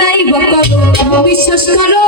নাই বকব বিশ্বাস করো